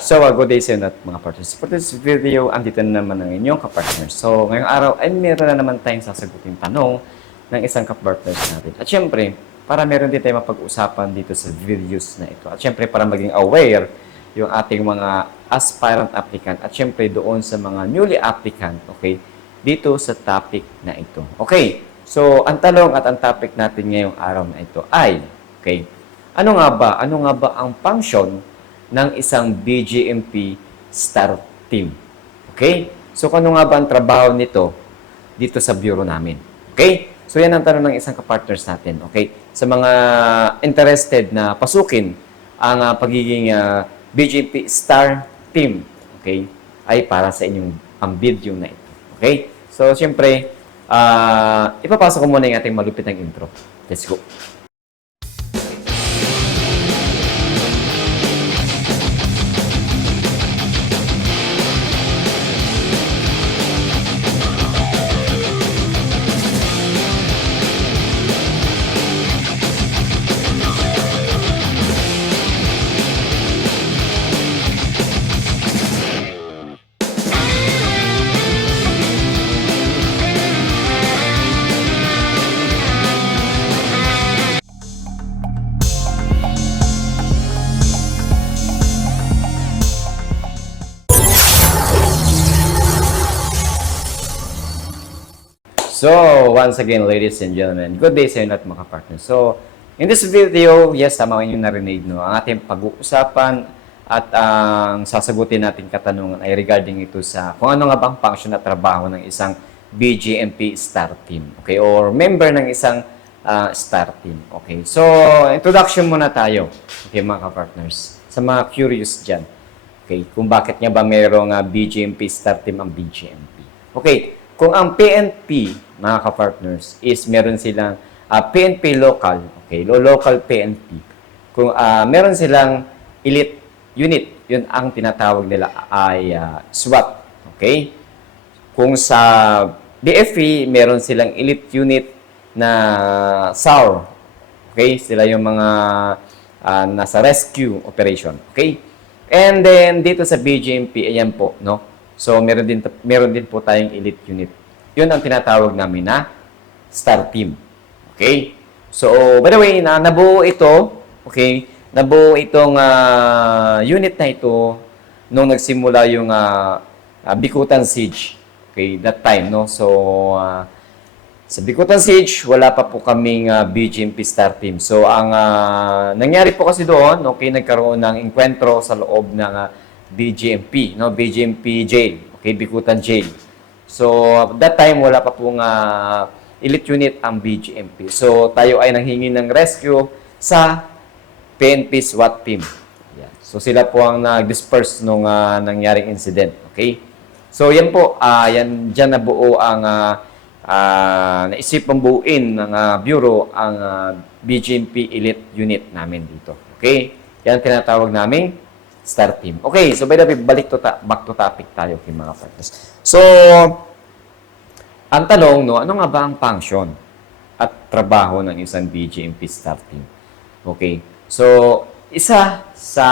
So, uh, good day sa inyo mga partners. For this video, andito na naman ang inyong kapartners. So, ngayong araw ay meron na naman tayong sasagutin tanong ng isang kapartners natin. At syempre, para meron din tayong mapag-usapan dito sa videos na ito. At syempre, para maging aware yung ating mga aspirant applicant at syempre doon sa mga newly applicant, okay, dito sa topic na ito. Okay, so ang tanong at ang topic natin ngayong araw na ito ay, okay, ano nga ba, ano nga ba ang function ng isang BGMP star team? Okay? So ano nga ba ang trabaho nito dito sa bureau namin? Okay? So yan ang tanong ng isang kapartners natin. Okay? Sa mga interested na pasukin ang ah, pagiging ah, BGMP star team, okay, ay para sa inyong ang video na ito. Okay? So, siyempre, ah, ipapasok ko muna yung ating malupit ng intro. Let's go. So, once again, ladies and gentlemen, good day sa inyo at mga partners. So, in this video, yes, tama yung narinig, no? Ang ating pag-uusapan at ang sasagutin natin katanungan ay regarding ito sa kung ano nga bang function at trabaho ng isang BGMP star team. Okay? Or member ng isang ah, star team. Okay? So, introduction muna tayo. Okay, mga partners Sa mga curious dyan. Okay? Kung bakit nga ba mayroong ah, BGMP star team ang BGMP. Okay? Kung ang PNP, mga ka-partners, is meron silang ah, PNP local, okay, lo- local PNP. Kung ah, meron silang elite unit, yun ang tinatawag nila ay ah, SWAT, okay? Kung sa DFE, meron silang elite unit na SAR, okay? Sila yung mga ah, nasa rescue operation, okay? And then dito sa BGMP, ayan po, no? So meron din meron din po tayong elite unit. 'Yun ang tinatawag namin na star team. Okay? So by the way, na nabuo ito, okay? Nabuo itong ah, unit na ito nung nagsimula yung ah, ah, Bikutan Siege. Okay, that time, no? So ah, sa Bikutan Siege, wala pa po kaming ah, BGMP Star Team. So, ang ah, nangyari po kasi doon, okay, nagkaroon ng enkwentro sa loob ng ah, BGMP, no? BGMP Jail, okay, Bikutan Jail. So, that time, wala pa pong ah, elite unit ang BGMP. So, tayo ay nanghingi ng rescue sa PNP SWAT team. Yan. So, sila po ang nag-disperse nung ah, nangyaring incident, okay? So, yan po, ah, yan, dyan nabuo ang ah, ah, naisipang buuin ng ah, Bureau ang ah, BGMP Elite Unit namin dito. Okay? Yan tinatawag naming Star Team. Okay, so by the way, balik to ta- back to topic tayo kay mga partners. So, ang tanong, no, ano nga ba ang function at trabaho ng isang BGMP Star Team? Okay, so, isa sa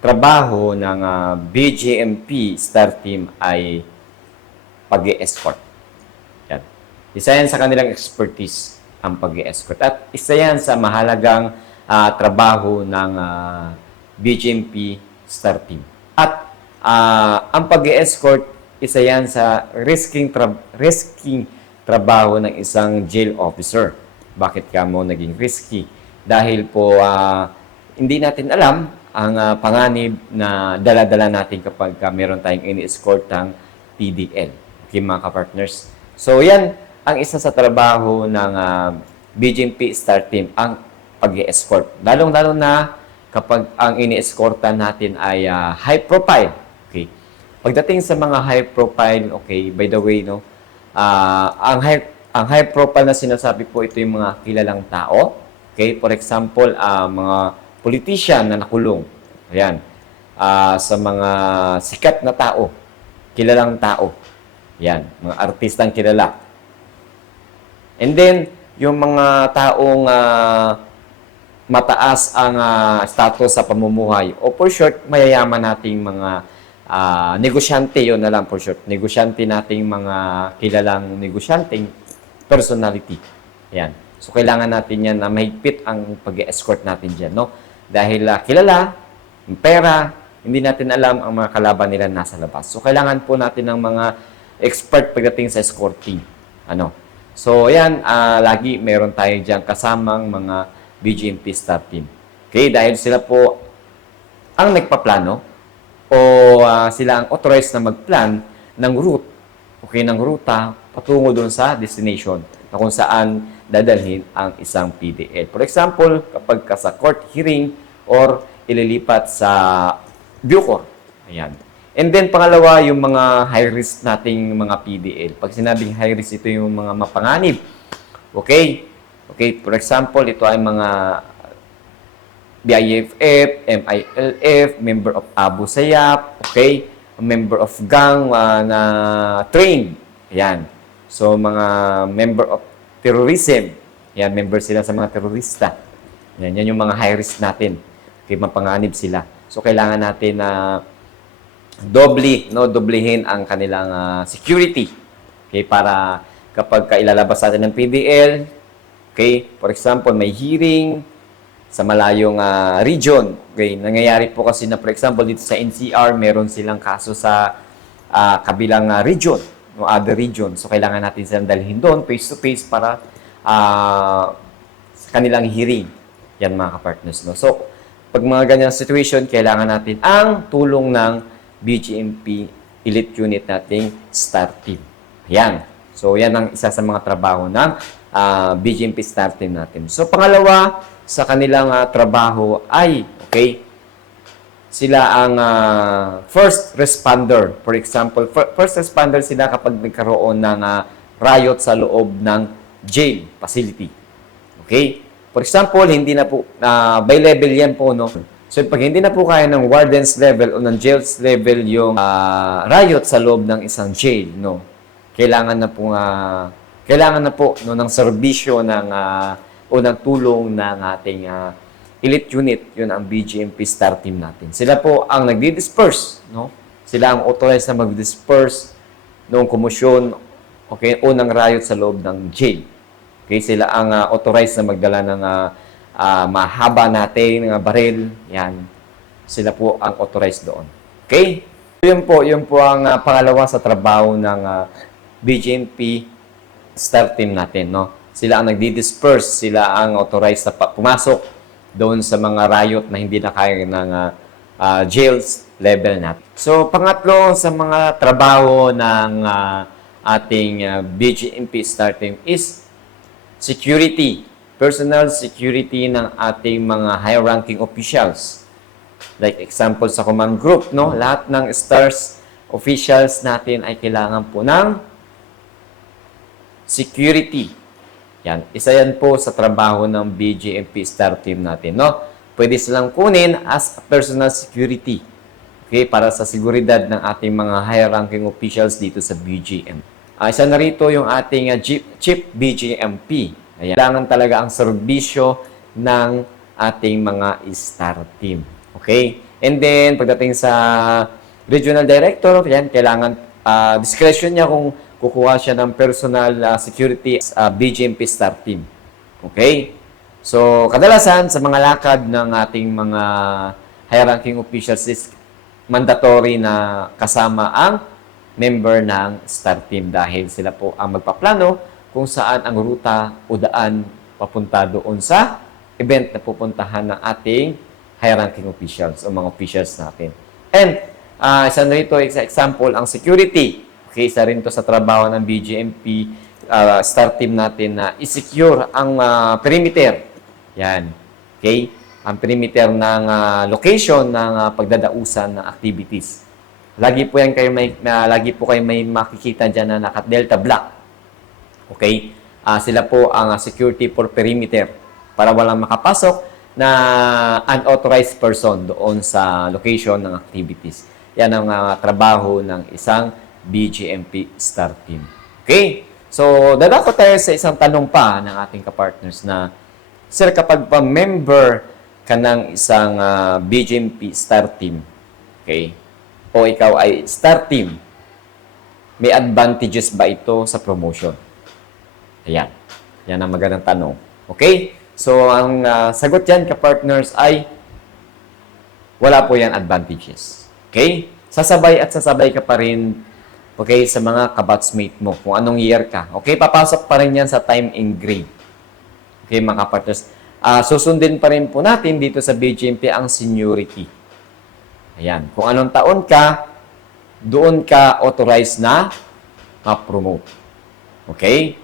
trabaho ng ah, BGMP Star Team ay pag escort yan. Isa yan sa kanilang expertise, ang pag escort At isa yan sa mahalagang ah, trabaho ng ah, BGMP Star Team. At ah, ang pag escort isa yan sa risking, tra- risking trabaho ng isang jail officer. Bakit ka mo naging risky? Dahil po ah, hindi natin alam ang ah, panganib na dala-dala natin kapag ka meron tayong ini-escort ng PDL. Okay, mga kapartners. So, yan ang isa sa trabaho ng ah, BGMP Star Team, ang pag-escort. Lalong-lalo na kapag ang ini-escortan natin ay ah, high profile. Okay. Pagdating sa mga high profile, okay, by the way, no, ah, ang high ang high profile na sinasabi po ito yung mga kilalang tao. Okay, for example, ah, mga politician na nakulong. Ayan. Ah, sa mga sikat na tao, kilalang tao. Yan, mga artistang kilala. And then, yung mga taong ah, mataas ang ah, status sa pamumuhay o for short, mayayaman nating mga ah, negosyante, yun na lang for short. Negosyante nating mga kilalang negosyanteng personality. Yan. So, kailangan natin yan na mahigpit ang pag-escort natin dyan, no? Dahil ah, kilala, pera, hindi natin alam ang mga kalaban nila nasa labas. So, kailangan po natin ng mga expert pagdating sa escorting. Ano? So, yan, ah, lagi meron tayo dyan kasamang mga BGMP staff team. Okay, dahil sila po ang nagpaplano o ah, sila ang authorized na magplan ng route, okay, ng ruta patungo doon sa destination na kung saan dadalhin ang isang PDL. For example, kapag ka sa court hearing or ililipat sa Bucor. Ayan. And then, pangalawa, yung mga high risk nating mga PDL. Pag sinabing high risk, ito yung mga mapanganib. Okay? Okay, for example, ito ay mga BIFF, MILF, member of Abu Sayyaf, okay? Member of gang ah, na trained. Ayan. So, mga member of terrorism. Ayan, member sila sa mga terorista. Ayan, yan yung mga high risk natin. Okay, mapanganib sila. So, kailangan natin na doble, no, doblehin ang kanilang ah, security. Okay, para kapag kailalabas natin ng PDL, okay, for example, may hearing sa malayong ah, region. Okay, nangyayari po kasi na for example dito sa NCR, meron silang kaso sa ah, kabilang ah, region, no, other region. So kailangan natin silang dalhin doon face to face para ah, sa kanilang hearing. Yan mga kapartners. No? So, pag mga ganyang situation, kailangan natin ang tulong ng BGMP elite unit nating star team. Yan. So, yan ang isa sa mga trabaho ng ah, BGMP star team natin. So, pangalawa, sa kanilang ah, trabaho ay, okay, sila ang ah, first responder. For example, fir- first responder sila kapag nagkaroon ng ah, riot sa loob ng jail facility. Okay? For example, hindi na po, ah, by level yan po, no? So, pag hindi na po kaya ng warden's level o ng jail's level yung ah, riot sa loob ng isang jail, no? Kailangan na po, ah, kailangan na po no, ng serbisyo ng, ah, o ng tulong ng ating ah, elite unit, yun ang BGMP star team natin. Sila po ang nagdi-disperse, no? Sila ang authorized na mag-disperse noong komosyon, okay, o ng riot sa loob ng jail. Okay, sila ang ah, authorized na magdala ng ah, ah, mahaba natin ng baril. Yan. Sila po ang authorized doon. Okay? Yun po, yun po ang ah, pangalawa sa trabaho ng ah, BGMP star team natin, no? Sila ang nagdi-disperse, sila ang authorized na pumasok doon sa mga riot na hindi na kaya ng ah, ah, jails level natin. So, pangatlo sa mga trabaho ng ah, ating ah, BGMP star team is security, personal security ng ating mga high-ranking officials. Like example sa command group, no? Lahat ng stars officials natin ay kailangan po ng security. Yan. Isa yan po sa trabaho ng BGMP star team natin, no? Pwede silang kunin as personal security. Okay, para sa seguridad ng ating mga high-ranking officials dito sa BGM. Ah, isa na rito yung ating ah, Chief, BGMP. Ayan. Kailangan talaga ang serbisyo ng ating mga star team. Okay? And then, pagdating sa regional director, yan, kailangan ah, discretion niya kung kukuha siya ng personal ah, security sa BGMP star team. Okay? So, kadalasan sa mga lakad ng ating mga high-ranking officials is mandatory na kasama ang member ng star team dahil sila po ang magpaplano kung saan ang ruta o daan papunta doon sa event na pupuntahan ng ating high-ranking officials o mga officials natin. And, ah isa na rito, example, ang security. Okay, isa rin to sa trabaho ng BGMP ah, star team natin na i-secure ang ah, perimeter. Yan. Okay? Ang perimeter ng ah, location ng ah, pagdadausan ng activities. Lagi po yan kayo may na, lagi po kayo may makikita diyan na naka Delta Black. Okay? Ah, sila po ang security for perimeter para walang makapasok na unauthorized person doon sa location ng activities. Yan ang ah, trabaho ng isang BGMP Star Team. Okay? So, dadako tayo sa isang tanong pa ng ating kapartners na Sir, kapag pa member ka ng isang ah, BGMP Star Team, okay, o ikaw ay Star Team, may advantages ba ito sa promotion? Ayan. Yan ang magandang tanong. Okay? So, ang ah, sagot yan, ka-partners, ay wala po yan advantages. Okay? Sasabay at sasabay ka pa rin okay, sa mga kabatsmate mo, kung anong year ka. Okay? Papasok pa rin yan sa time and grade. Okay, mga partners. Ah, susundin pa rin po natin dito sa BGMP ang seniority. Ayan. Kung anong taon ka, doon ka authorized na ma-promote. Okay?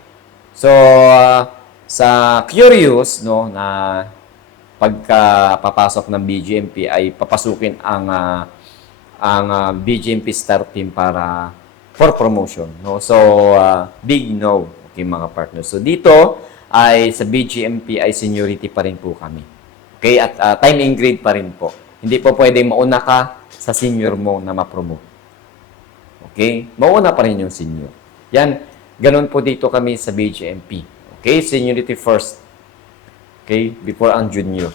So, ah, sa curious, no, na pagka papasok ng BGMP ay papasukin ang ah, ang ah, BGMP Star Team para for promotion, no. So, ah, big no, okay mga partners. So dito ay sa BGMP ay seniority pa rin po kami. Okay? At ah, time grade pa rin po. Hindi po pwedeng mauna ka sa senior mo na ma-promote. Okay? Mauna pa rin yung senior. Yan, ganun po dito kami sa BGMP. Okay? Seniority first. Okay? Before ang junior.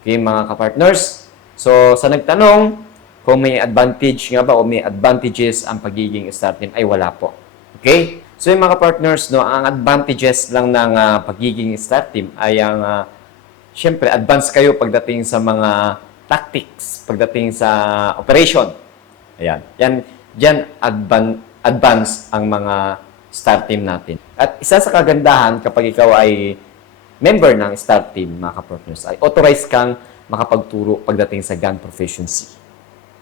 Okay, mga kapartners? So, sa nagtanong, kung may advantage nga ba o may advantages ang pagiging star team, ay wala po. Okay? So, yung mga partners, no, ang advantages lang ng ah, pagiging star team ay ang, ah, syempre, advance kayo pagdating sa mga tactics, pagdating sa operation. Ayan. Yan, yan advan, advance ang mga star team natin. At isa sa kagandahan kapag ikaw ay member ng star team, mga kapartners, ay authorized kang makapagturo pagdating sa gun proficiency.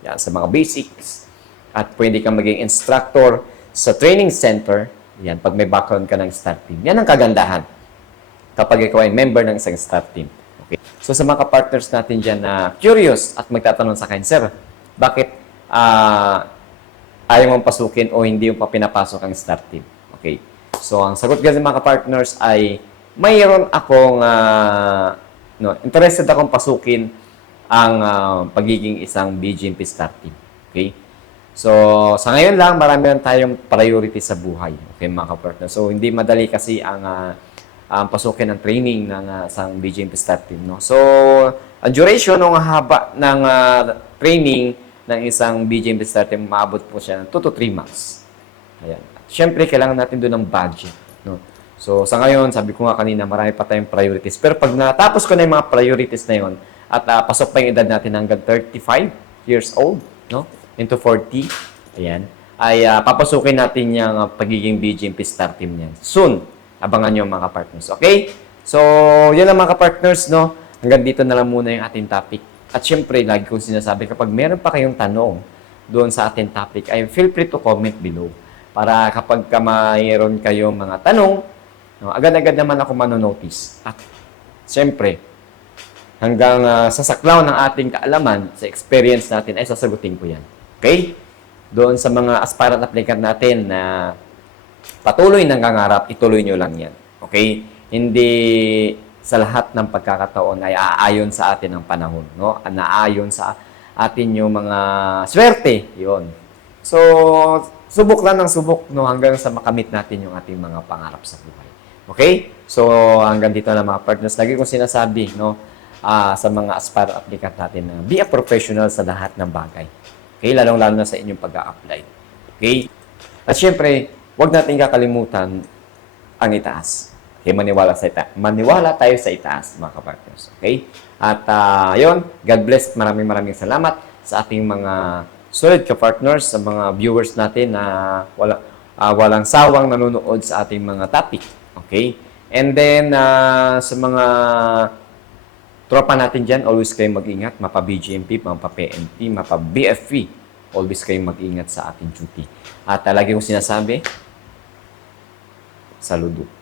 Yan, sa mga basics. At pwede kang maging instructor sa training center. Yan, pag may background ka ng star team. Yan ang kagandahan kapag ikaw ay member ng isang star team. Okay. So sa mga partners natin dyan na curious at magtatanong sa akin, Sir, bakit ah ayaw mong pasukin o hindi mo pa ang star team? Okay. So ang sagot kasi mga partners ay mayroon akong ah, no, interested akong pasukin ang ah, pagiging isang BGMP star team. Okay? So, sa ngayon lang, marami lang tayong priority sa buhay. Okay, mga kapartner. So, hindi madali kasi ang ah, ang pasukin ng training ng ah, isang BGMP star team. No? So, ang duration ng haba ng ah, training ng isang BGMP star team, maabot po siya ng 2 to 3 months. Ayan. At Siyempre, kailangan natin doon ng budget. No? So, sa ngayon, sabi ko nga kanina, marami pa tayong priorities. Pero pag natapos ko na yung mga priorities na yun, at ah, pasok pa yung edad natin hanggang 35 years old, no? into 40, ayan, ay ah, papasukin natin yung ah, pagiging BGMP star team niyan. Soon, abangan nyo mga partners. Okay? So, yun lang mga partners, no? Hanggang dito na lang muna yung ating topic. At syempre, lagi kong sinasabi, kapag meron pa kayong tanong doon sa ating topic, ay feel free to comment below. Para kapag ka mayroon kayong mga tanong, no, agad-agad naman ako manonotice. At syempre, hanggang ah, sa saklaw ng ating kaalaman, sa experience natin, ay sasagutin ko yan. Okay? Doon sa mga aspirant applicant natin na patuloy nangangarap, ituloy nyo lang yan. Okay? Hindi sa lahat ng pagkakataon ay aayon sa atin ang panahon. No? Naayon sa atin yung mga swerte. yon So, subok lang ng subok no, hanggang sa makamit natin yung ating mga pangarap sa buhay. Okay? So, hanggang dito na mga partners. Lagi kong sinasabi, no, ah, sa mga aspirant applicant natin na be a professional sa lahat ng bagay. Okay? Lalong-lalo na sa inyong pag-a-apply. Okay? At syempre, huwag natin kakalimutan ang itaas. Okay, maniwala sa itaas. Maniwala tayo sa itaas, mga kapartners. Okay? At ah, yun, God bless. Maraming maraming salamat sa ating mga solid ka-partners, sa mga viewers natin na wala, ah, walang sawang nanonood sa ating mga topic. Okay? And then, ah, sa mga tropa natin dyan, always kayong mag-ingat. Mapa BGMP, mapa PNP, mapa BFP. Always kayong mag-ingat sa ating duty. At talagang kong sinasabi, saludo.